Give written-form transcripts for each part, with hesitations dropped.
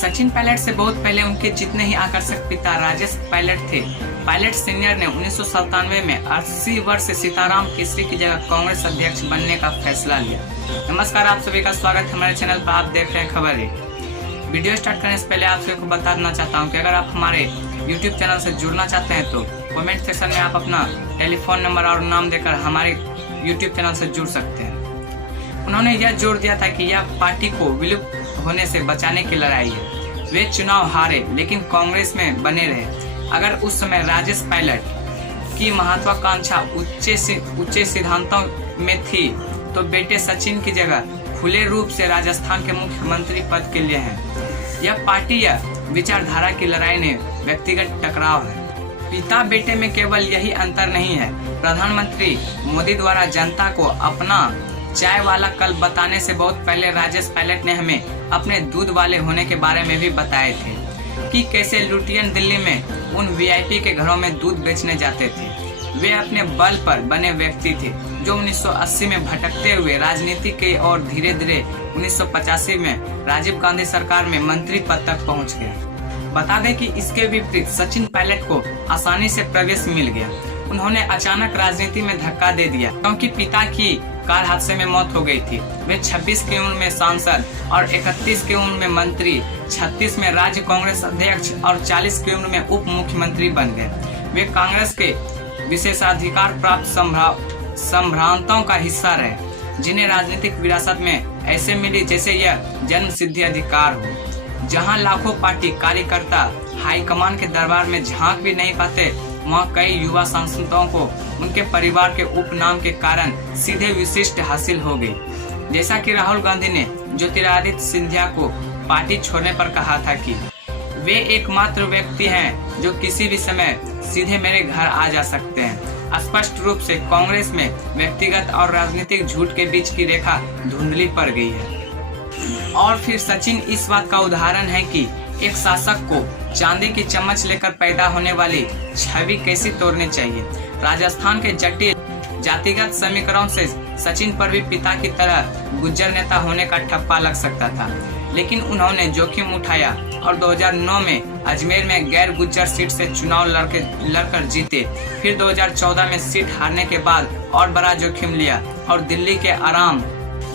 सचिन पायलट से बहुत पहले उनके जितने ही आकर्षक पिता राजेश पायलट थे। पायलट सीनियर ने 1997 में 80 वर्ष से सीताराम केसरी की जगह कांग्रेस अध्यक्ष बनने का फैसला लिया। नमस्कार, आप सभी का स्वागत है हमारे चैनल पर। आप देख रहे हैं खबर है। वीडियो स्टार्ट करने से पहले आप सभी को बता देना चाहता हूं कि अगर आप हमारे YouTube चैनल से जुड़ना चाहते हैं तो कमेंट सेक्शन में आप अपना टेलीफोन नंबर और नाम देकर हमारे YouTube चैनल से जुड़ सकते हैं। उन्होंने यह जोर दिया था कि यह पार्टी को विलुप्त होने से बचाने की लड़ाई है। वे चुनाव हारे लेकिन कांग्रेस में बने रहे। अगर उस समय राजेश पायलट की महत्वाकांक्षा उच्च सिद्धांतों में थी तो बेटे सचिन की जगह खुले रूप से राजस्थान के मुख्यमंत्री पद के लिए हैं। यह पार्टी या विचारधारा की लड़ाई नहीं, व्यक्तिगत टकराव है। पिता बेटे में केवल यही अंतर नहीं है। प्रधानमंत्री मोदी द्वारा जनता को अपना चाय वाला कल बताने से बहुत पहले राजेश पायलट ने हमें अपने दूध वाले होने के बारे में भी बताए थे कि कैसे लुटियन दिल्ली में उन वीआईपी के घरों में दूध बेचने जाते थे। वे अपने बल पर बने व्यक्ति थे जो 1980 में भटकते हुए राजनीति के और धीरे धीरे 1985 में राजीव गांधी सरकार में मंत्री पद तक पहुंच गए। बता दें कि इसके विपरीत सचिन पायलट को आसानी से प्रवेश मिल गया। उन्होंने अचानक राजनीति में धक्का दे दिया क्योंकि पिता की कार हादसे में मौत हो गई थी। वे 26 की उम्र में सांसद और 31 की उम्र में मंत्री, 36 में राज्य कांग्रेस अध्यक्ष और 40 की उम्र में उप मुख्यमंत्री बन गए। वे कांग्रेस के विशेषाधिकार प्राप्त संभ्रांतों का हिस्सा रहे जिन्हें राजनीतिक विरासत में ऐसे मिली जैसे यह जन्म सिद्धि अधिकार हो। जहां लाखों पार्टी कार्यकर्ता हाईकमान के दरबार में झांक भी नहीं पाते, वहाँ कई युवा सांसदों को उनके परिवार के उपनाम के कारण सीधे विशिष्ट हासिल हो गई। जैसा कि राहुल गांधी ने ज्योतिरादित्य सिंधिया को पार्टी छोड़ने पर कहा था कि वे एकमात्र व्यक्ति हैं जो किसी भी समय सीधे मेरे घर आ जा सकते हैं। स्पष्ट रूप से कांग्रेस में व्यक्तिगत और राजनीतिक झूठ के बीच की रेखा धुंधली पड़ गई है। और फिर सचिन इस बात का उदाहरण है कि एक शासक को चांदी की चम्मच लेकर पैदा होने वाली छवि कैसी तोड़नी चाहिए। राजस्थान के जटिल जातिगत समीकरणों से सचिन पर भी पिता की तरह गुज्जर नेता होने का ठप्पा लग सकता था, लेकिन उन्होंने जोखिम उठाया और 2009 में अजमेर में गैर गुज्जर सीट से चुनाव लड़कर जीते। फिर 2014 में सीट हारने के बाद और बड़ा जोखिम लिया और दिल्ली के आराम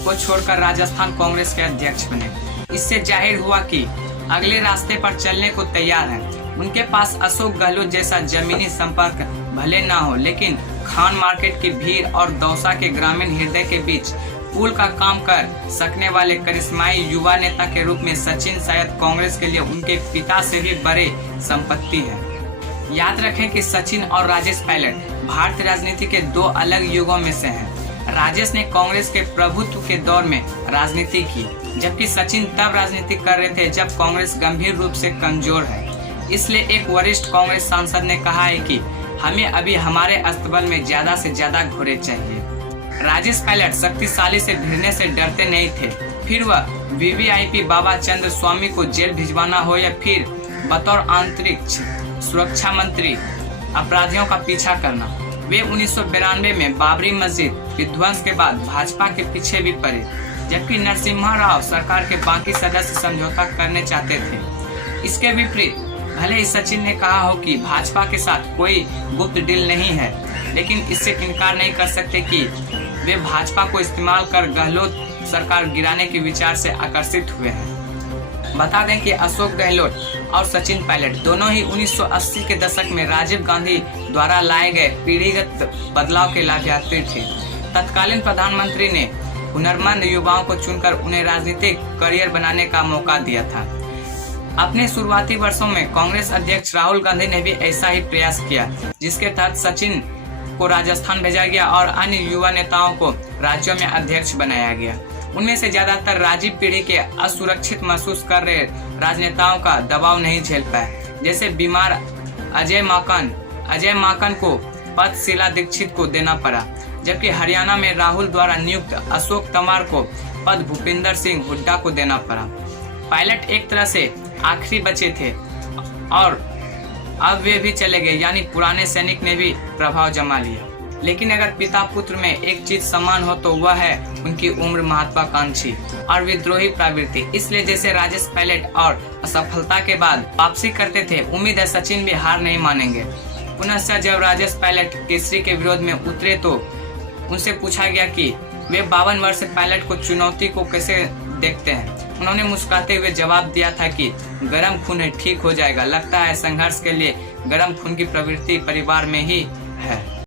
को छोड़कर राजस्थान कांग्रेस के अध्यक्ष बने। इससे जाहिर हुआ कि अगले रास्ते पर चलने को तैयार हैं। उनके पास अशोक गहलोत जैसा जमीनी संपर्क भले ना हो, लेकिन खान मार्केट की भीड़ और दौसा के ग्रामीण हृदय के बीच पुल का काम कर सकने वाले करिश्माई युवा नेता के रूप में सचिन शायद कांग्रेस के लिए उनके पिता से भी बड़े संपत्ति है। याद रखें कि सचिन और राजेश पायलट भारतीय राजनीति के दो अलग युगों में से हैं। राजेश ने कांग्रेस के प्रभुत्व के दौर में राजनीति की, जबकि सचिन तब राजनीति कर रहे थे जब कांग्रेस गंभीर रूप से कमजोर है। इसलिए एक वरिष्ठ कांग्रेस सांसद ने कहा है कि हमें अभी हमारे अस्तबल में ज्यादा से ज्यादा घोड़े चाहिए। राजेश पायलट शक्तिशाली से भिड़ने से डरते नहीं थे। फिर वह वीवीआईपी बाबा चंद्र स्वामी को जेल भिजवाना हो या फिर बतौर आंतरिक सुरक्षा मंत्री अपराधियों का पीछा करना। वे 1992 में बाबरी मस्जिद विध्वंस के बाद भाजपा के पीछे भी पड़े, जबकि नरसिम्हा राव सरकार के बाकी सदस्य समझौता करने चाहते थे। इसके विपरीत भले ही सचिन ने कहा हो कि भाजपा के साथ कोई गुप्त डील नहीं है, लेकिन इससे इनकार नहीं कर सकते कि वे भाजपा को इस्तेमाल कर गहलोत सरकार गिराने के विचार से आकर्षित हुए हैं। बता दें कि अशोक गहलोत और सचिन पायलट दोनों ही 1980 के दशक में राजीव गांधी द्वारा लाए गए पीढ़ीगत बदलाव के लाभार्थी थे। तत्कालीन प्रधानमंत्री ने हुनरमंद युवाओं को चुनकर उन्हें राजनीतिक करियर बनाने का मौका दिया था। अपने शुरुआती वर्षों में कांग्रेस अध्यक्ष राहुल गांधी ने भी ऐसा ही प्रयास किया, जिसके तहत सचिन को राजस्थान भेजा गया और अन्य युवा नेताओं को राज्यों में अध्यक्ष बनाया गया। उनमें से ज्यादातर राजीव पीढ़ी के असुरक्षित महसूस कर रहे राजनेताओं का दबाव नहीं झेल पाए। जैसे बीमार अजय माकन को पद शीला दीक्षित को देना पड़ा, जबकि हरियाणा में राहुल द्वारा नियुक्त अशोक तंवर को पद भूपिंदर सिंह हुड्डा को देना पड़ा। पायलट एक तरह से आखिरी बचे थे और अब वे भी चले गए, यानी पुराने सैनिक ने भी प्रभाव जमा लिया। लेकिन अगर पिता पुत्र में एक चीज समान हो तो वह है उनकी उम्र, महत्वाकांक्षी और विद्रोही प्रवृत्ति। इसलिए जैसे राजेश पायलट और असफलता के बाद वापसी करते थे, उम्मीद है सचिन भी हार नहीं मानेंगे। पुनः जब राजेश पायलट केसरी के विरोध में उतरे तो उनसे पूछा गया कि वे 52 वर्ष पायलट को चुनौती को कैसे देखते हैं। उन्होंने मुस्कुराते हुए जवाब दिया था कि गर्म खून है, ठीक हो जाएगा। लगता है संघर्ष के लिए गर्म खून की प्रवृत्ति परिवार में ही है।